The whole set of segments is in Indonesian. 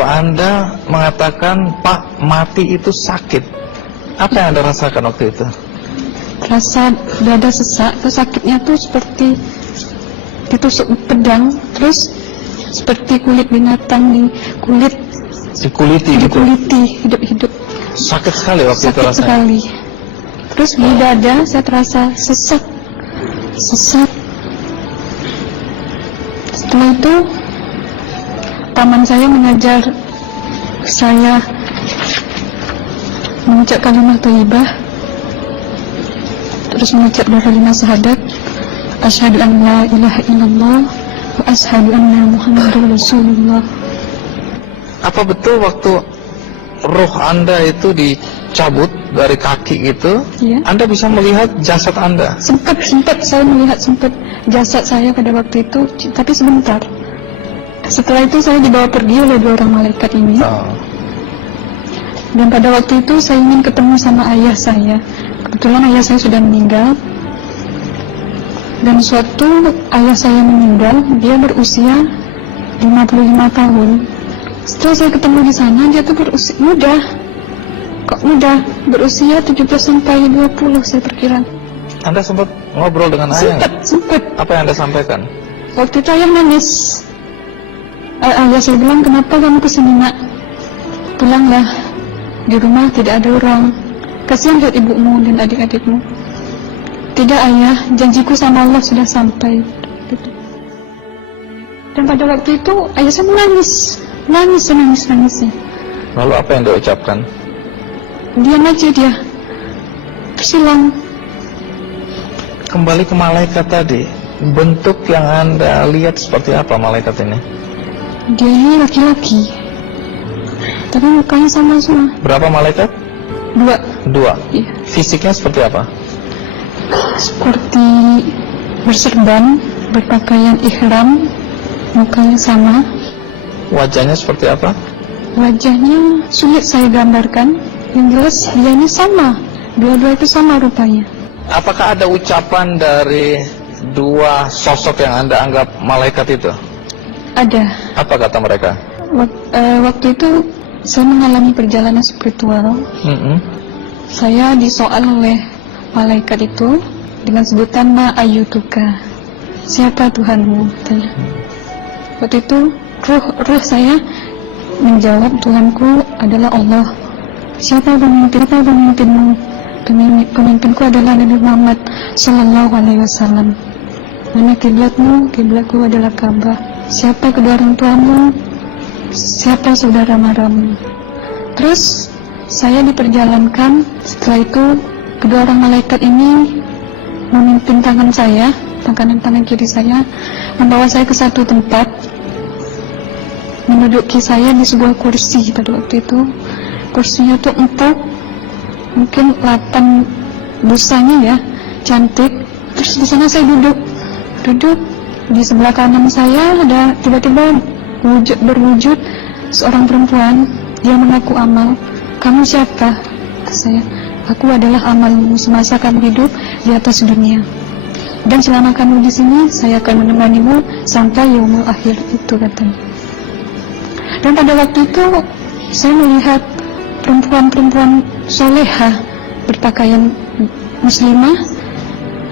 bahwa Anda mengatakan Pak mati itu sakit. Apa yang Anda rasakan waktu itu? Rasa dada sesak, sakitnya tuh seperti ditusuk pedang, terus seperti kulit binatang Dikuliti gitu? hidup-hidup. Sakit sekali waktu itu Sakit rasanya? sekali. Terus di dada saya terasa sesak. Setelah itu paman saya mengajar saya mengucap kalimat thayyibah, terus mengucap dua kalimat syahadat, asyhadu an la ilaha illallah wa asyhadu anna muhammadar rasulullah. Apa betul waktu roh Anda itu dicabut dari kaki gitu, Iya. Anda bisa melihat jasad Anda? Sempat saya melihat jasad saya pada waktu itu, tapi sebentar. Setelah itu saya dibawa pergi oleh dua orang malaikat ini. Dan pada waktu itu saya ingin ketemu sama ayah saya. Kebetulan ayah saya sudah meninggal. Dan suatu ayah saya meninggal, dia berusia 55 tahun. Setelah saya ketemu di sana, dia tuh berusia muda. Kok muda? Berusia 17 sampai 20 saya perkira. Anda sempat ngobrol dengan ayah? Sempat. Apa yang Anda sampaikan? Waktu itu ayah nangis. Ayah saya bilang, kenapa kamu kesini nak? Pulanglah, di rumah tidak ada orang. Kasihan lihat ibumu dan adik-adikmu. Tidak ayah, janjiku sama Allah sudah sampai. Dan pada waktu itu ayah saya menangis. Lalu apa yang dia ucapkan? Diam aja dia, tersilang. Kembali ke malaikat tadi, bentuk yang Anda lihat seperti apa malaikat ini? Dia ini laki-laki, tapi mukanya sama semua. Berapa malaikat? Dua. Iya. Fisiknya seperti apa? Seperti berserban, berpakaian ihram, mukanya sama. Wajahnya seperti apa? Wajahnya sulit saya gambarkan. Yang jelas dia ini sama, dua-dua itu sama rupanya. Apakah ada ucapan dari dua sosok yang Anda anggap malaikat itu? Ada. Apa kata mereka? Waktu itu saya mengalami perjalanan spiritual. Saya disoal oleh malaikat itu dengan sebutan Ma ayyutuka, siapa Tuhanmu? Katanya. Waktu itu roh saya menjawab, Tuhanku adalah Allah. Siapa pemimpinmu? Pemimpinku adalah Nabi Muhammad Sallallahu Alaihi Wasallam. Mana kiblatmu? Kiblatku adalah Ka'bah. Siapa kedua orang tuamu? Siapa saudara maramu? Terus saya diperjalankan. Setelah itu kedua orang malaikat ini memimpin tangan kiri saya, membawa saya ke satu tempat, menduduki saya di sebuah kursi. Pada waktu itu kursinya tuh empuk, mungkin latan busanya ya, cantik. Terus di sana saya duduk di sebelah kanan saya ada tiba-tiba berwujud seorang perempuan. Dia mengaku Amal. Kamu siapa? Kata saya. Aku adalah amalmu semasa kamu hidup di atas dunia. Dan selama kamu di sini, saya akan menemanimu sampai yaumul akhir, itu katanya. Dan pada waktu itu saya melihat perempuan-perempuan solehah berpakaian muslimah,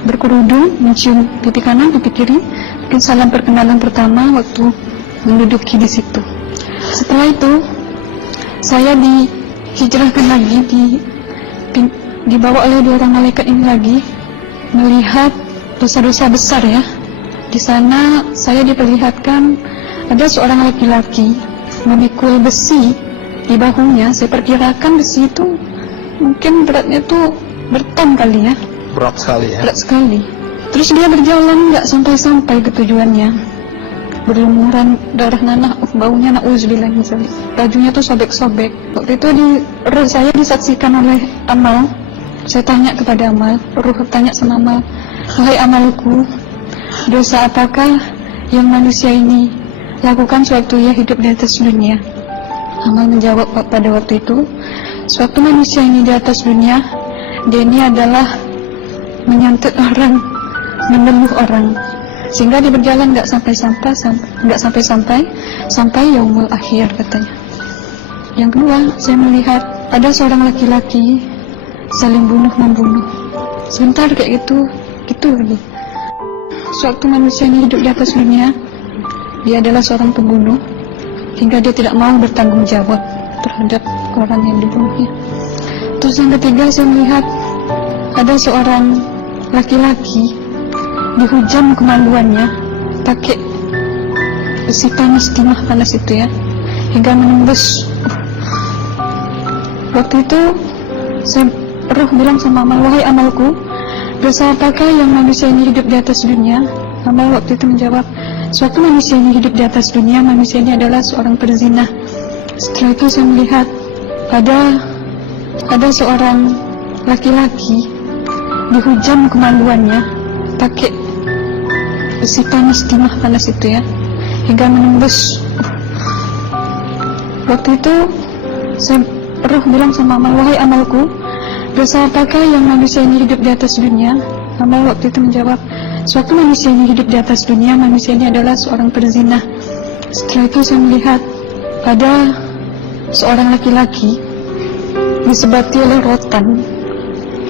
berkerudung, mencium pipi kanan, pipi kiri. Mungkin salam perkenalan pertama waktu menduduki di situ. Setelah itu saya dihijrahkan lagi, dibawa oleh dua orang malaikat ini lagi, melihat dosa-dosa besar ya. Di sana saya diperlihatkan ada seorang laki-laki memikul besi di bahunya. Saya perkirakan besi itu mungkin beratnya tuh berton kali ya. Berat sekali ya. Berat sekali. Terus dia berjalan nggak sampai ke tujuannya. Berlumuran darah nanah, baunya na'udzubillah misalnya. Bajunya tuh sobek-sobek. Waktu itu saya disaksikan oleh Amal. Saya tanya kepada Amal, Ruh tanya sama Amal, wahai Amalku, dosa apakah yang manusia ini lakukan sewaktu ia hidup di atas dunia? Amal menjawab pada waktu itu, sewaktu manusia ini di atas dunia, dia ini adalah menyantet orang, meneluh orang, sehingga dia berjalan nggak sampai yaumul akhir katanya. Yang kedua, saya melihat ada seorang laki-laki saling bunuh-membunuh. Sebentar kayak gitu lagi. Sewaktu manusia ini hidup di atas dunia, dia adalah seorang pembunuh, hingga dia tidak mau bertanggung jawab terhadap orang yang dibunuhnya. Terus yang ketiga, saya melihat ada seorang laki-laki dihujam kemaluannya pakai besi panas, timah panas itu ya, hingga menembus. Waktu itu roh bilang sama amal, wahai amalku, dosa apakah yang manusia ini hidup di atas dunia? Amal waktu itu menjawab, suatu manusia ini hidup di atas dunia, manusia ini adalah seorang perzina. Setelah itu saya melihat ada seorang laki-laki dihujam kemaluannya pakai besi panas, timah panas itu ya, hingga menembus. Waktu itu roh bilang sama amal, wahai amalku, dosa apakah yang manusia ini hidup di atas dunia? Amal waktu itu menjawab, suatu manusia ini hidup di atas dunia, manusia ini adalah seorang perzina. Setelah itu saya melihat ada seorang laki-laki disebati oleh rotan.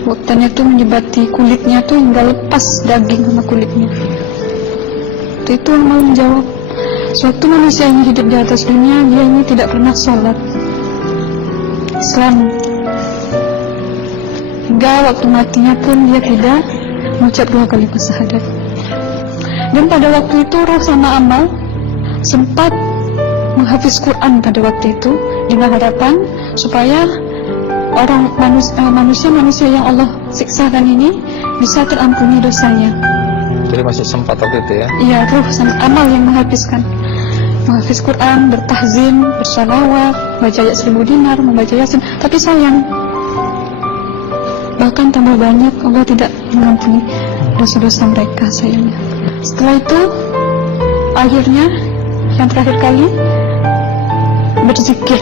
Rotannya itu menyebati kulitnya tuh hingga lepas daging sama kulitnya. Itu amal menjawab, suatu manusia ini hidup di atas dunia, dia ini tidak pernah sholat Islam, hingga waktu matinya pun dia tidak mengucap 2 kali syahadat. Dan pada waktu itu roh sama amal sempat menghafiz Quran pada waktu itu dengan harapan supaya orang manusia yang Allah siksakan ini bisa terampuni dosanya. Jadi masih sempat waktu itu ya? Iya, roh sama amal yang menghafizkan, menghafiz Quran, bertahzim, bersalawat, baca ayat 1000 dinar, membaca Yasin. Tapi sayang, bahkan tambah banyak Allah tidak mengampuni dosa-dosa mereka, sayangnya. Setelah itu, akhirnya yang terakhir kali berzikir.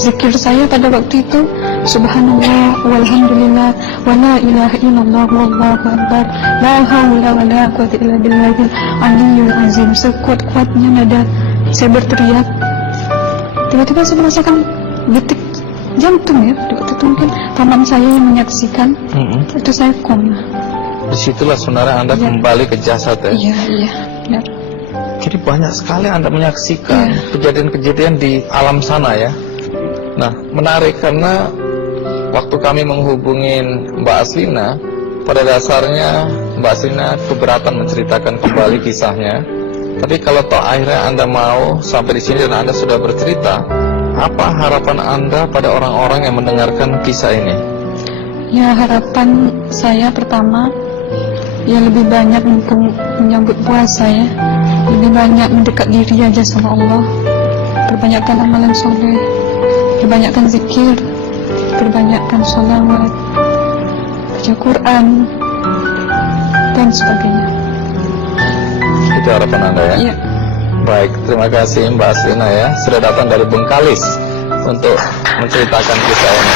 Zikir saya pada waktu itu, subhanallah, walhamdulillah, wa la ilaha illallah, wallahu akbar, la hawla wa la quwwata illa billahil aliyyil azim. Sekuat-kuatnya nada saya berteriak, tiba-tiba saya merasakan detik jantung ya. Waktu itu mungkin paman saya yang menyaksikan. Itu saya koma. Disitulah saudara Anda kembali ke jasad ya? Iya, benar. Jadi banyak sekali Anda menyaksikan kejadian-kejadian di alam sana ya. Nah, menarik karena waktu kami menghubungin Mbak Aslina, pada dasarnya Mbak Aslina keberatan menceritakan kembali kisahnya. Tapi kalau toh akhirnya Anda mau sampai di sini dan Anda sudah bercerita, apa harapan Anda pada orang-orang yang mendengarkan kisah ini? Ya, harapan saya pertama, ya lebih banyak menyambut puasa ya, lebih banyak mendekat diri aja sama Allah, perbanyakkan amalan soleh, perbanyakkan zikir, perbanyakkan sholawat, baca Quran, dan sebagainya. Itu harapan Anda ya? Iya. Baik, terima kasih Mbak Aslina ya, sudah datang dari Bengkalis untuk menceritakan kisah ini.